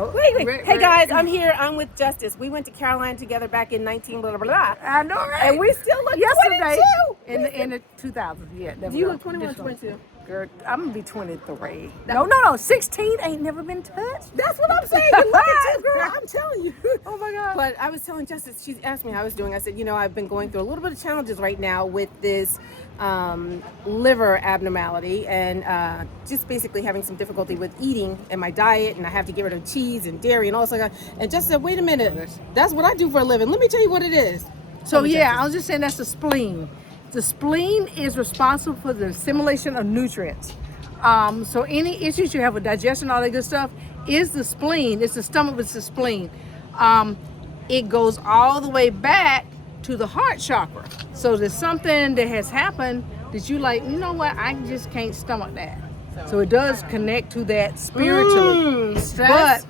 Oh, Wait. Hey guys, I'm here. I'm with Justice. We went to Carolina together back in 19 blah blah blah. I know, right? And we still look yesterday 22. in the 2000s. Yeah. Do you look 21, 22? Girl, I'm gonna be 23. No. 16 ain't never been touched. That's what I'm saying. Look at you, girl. I'm telling you. Oh my God. But I was telling Justice, she asked me how I was doing. I said, I've been going through a little bit of challenges right now with this liver abnormality and just basically having some difficulty with eating and my diet, and I have to get rid of cheese and dairy and all that. And Justice said, wait a minute, that's what I do for a living. Let me tell you what it is. So I was just saying that's the spleen. The spleen is responsible for the assimilation of nutrients. So any issues you have with digestion, all that good stuff, is the spleen. It's the stomach, it's the spleen. It goes all the way back to the heart chakra. So there's something that has happened that you like, you know what, I just can't stomach that. So it does connect to that spiritually. Stress?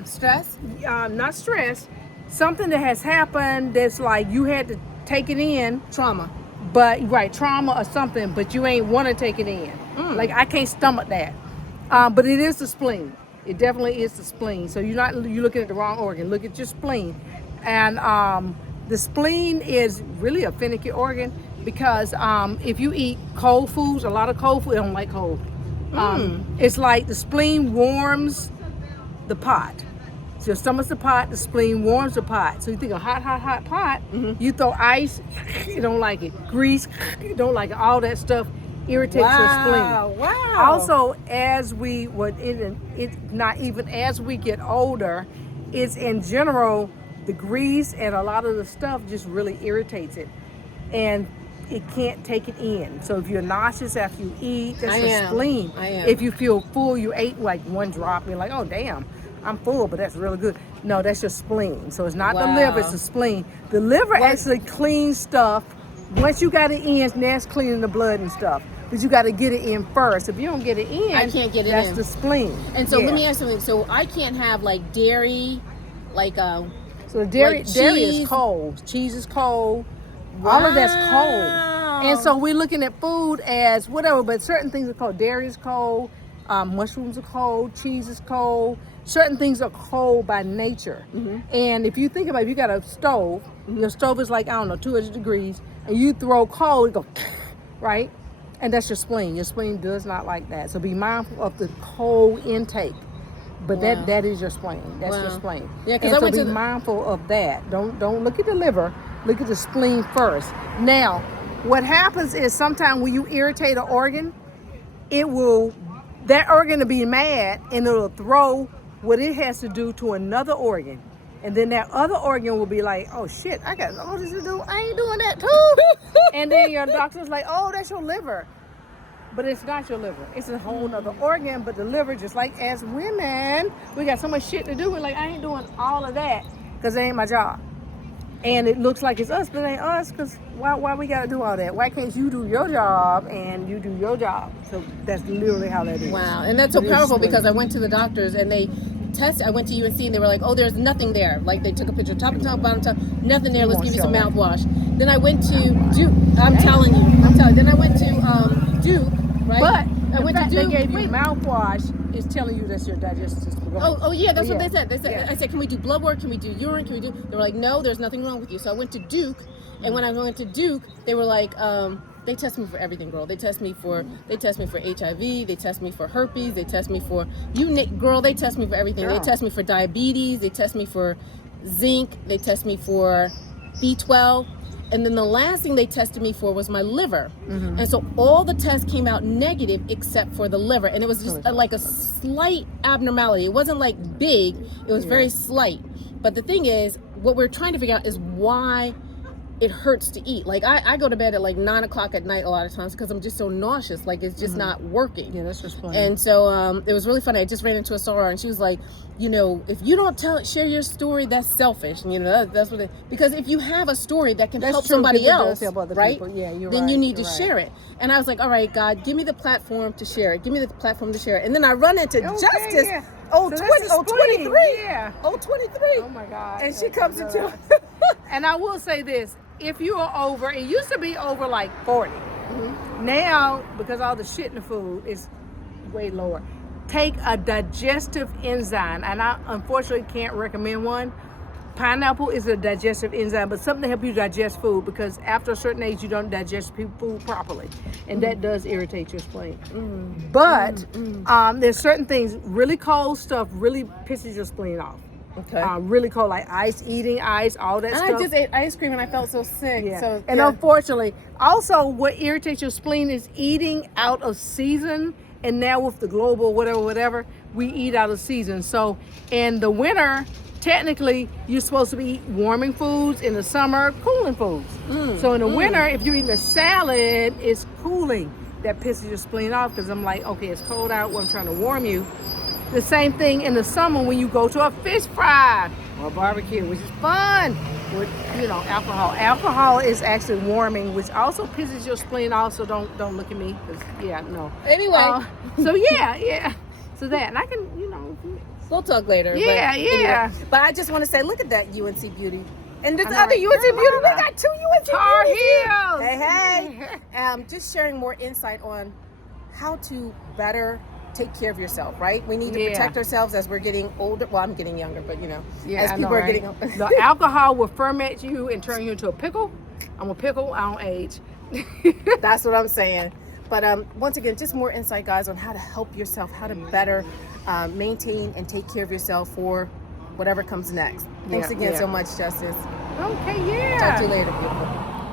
Not stress. Something that has happened that's like you had to take it in. Trauma. But trauma or something, but you ain't want to take it in. Like I can't stomach that. But it is the spleen. It definitely is the spleen. So you're looking at the wrong organ. Look at your spleen. And the spleen is really a finicky organ because if you eat cold foods, a lot of cold food, I don't like cold. It's like the spleen warms the pot. So your stomach's the pot, the spleen warms the pot. So you think a hot pot, you throw ice, you don't like it. Grease, you don't like it. All that stuff irritates your spleen. Wow. Also, as not even as we get older, it's in general, the grease and a lot of the stuff just really irritates it. And it can't take it in. So if you're nauseous after you eat, that's your spleen. I am. If you feel full, you ate like one drop, you're like, oh damn, I'm full, but that's really good. No, that's your spleen. So it's not the liver, it's the spleen. The liver actually cleans stuff. Once you got it in, that's cleaning the blood and stuff. But you got to get it in first. If you don't get it in, I can't get it that's in. the spleen. And so let me ask you something. So I can't have like dairy, so the dairy is cold. Cheese is cold. All of that's cold. And so we're looking at food as whatever, but certain things are cold. Dairy is cold. Mushrooms are cold. Cheese is cold. Certain things are cold by nature. And if you think about it, if you got a stove, your stove is like, 200 degrees, and you throw coal, it go, right? And that's your spleen. Your spleen does not like that. So be mindful of the coal intake. But that is your spleen. That's your spleen. Yeah, because I went to be mindful of that. Don't look at the liver. Look at the spleen first. Now, what happens is sometimes when you irritate an organ, that organ will be mad and it'll throw what it has to do to another organ. And then that other organ will be like, oh shit, I got all this to do. I ain't doing that too. And then your doctor's like, oh, that's your liver. But it's not your liver. It's a whole other organ. But the liver, just like as women, we got so much shit to do. We're like, I ain't doing all of that because it ain't my job. And it looks like it's us, but it ain't us, because why we got to do all that? Why can't you do your job and you do your job? So that's literally how that is. Wow. And that's so powerful because I went to the doctors and they tested. I went to UNC and they were like, oh, there's nothing there. Like they took a picture, top and top, bottom top, nothing there. Let's give you some mouthwash. Then I went to Duke. I'm telling you. Then I went to Duke, right? But I went to Duke. They gave you mouthwash. Is telling you that's your digestive system. Oh yeah, that's what they said. I said, can we do blood work? Can we do urine? Can we do? They were like, no, there's nothing wrong with you. So I went to Duke, and when I went to Duke, they were like, they test me for everything, girl. They test me for HIV. They test me for herpes. They test me for girl. They test me for everything. Girl. They test me for diabetes. They test me for zinc. They test me for B12. And then the last thing they tested me for was my liver. And so all the tests came out negative except for the liver. And it was just like a slight abnormality. It wasn't like big, it was very slight. But the thing is, what we're trying to figure out is why it hurts to eat. Like I go to bed at like 9 o'clock at night a lot of times because I'm just so nauseous. Like it's just not working. Yeah, that's just funny. And so it was really funny. I just ran into a soror and she was like, if you don't share your story, that's selfish. And, that's what because if you have a story that can help somebody else, right? Yeah, then you need to share it. And I was like, all right, God, give me the platform to share it. Give me the platform to share it. And then I run into Justice. Yeah. Oh, so 23. Yeah. Oh, 23. Oh my God. And she comes into And I will say this, if you are over, it used to be over like 40. Now, because all the shit in the food is way lower. take a digestive enzyme, and I unfortunately can't recommend one. Pineapple is a digestive enzyme, but something to help you digest food, because after a certain age you don't digest food properly, and that does irritate your spleen. But there's certain things, really cold stuff really pisses your spleen off. Okay. Really cold, like eating ice, all that stuff. I just ate ice cream and I felt so sick. Yeah. So, and unfortunately, also what irritates your spleen is eating out of season. And now with the global whatever, we eat out of season. So in the winter, technically, you're supposed to be eating warming foods. In the summer, cooling foods. So in the winter, if you're eating a salad, it's cooling. That pisses your spleen off, because I'm like, okay, it's cold out, well, I'm trying to warm you. The same thing in the summer when you go to a fish fry or a barbecue, which is fun with, alcohol. Alcohol is actually warming, which also pisses your spleen off, so don't look at me, because, no. Anyway. So, yeah. So that, and I can, we'll talk later. Yeah, but, yeah. Anyway, but I just want to say, look at that UNC Beauty. And this I know, other right? UNC Beauty, we got 2 UNC Tar Beauties here. Heels. Hey. Just sharing more insight on how to better take care of yourself, right? We need to protect ourselves as we're getting older. Well, I'm getting younger, but as people are getting older. The alcohol will ferment you and turn you into a pickle. I'm a pickle, I don't age. That's what I'm saying. But once again, just more insight, guys, on how to help yourself, how to better maintain and take care of yourself for whatever comes next. Thanks again so much, Justice. Okay, yeah. Talk to you later, people.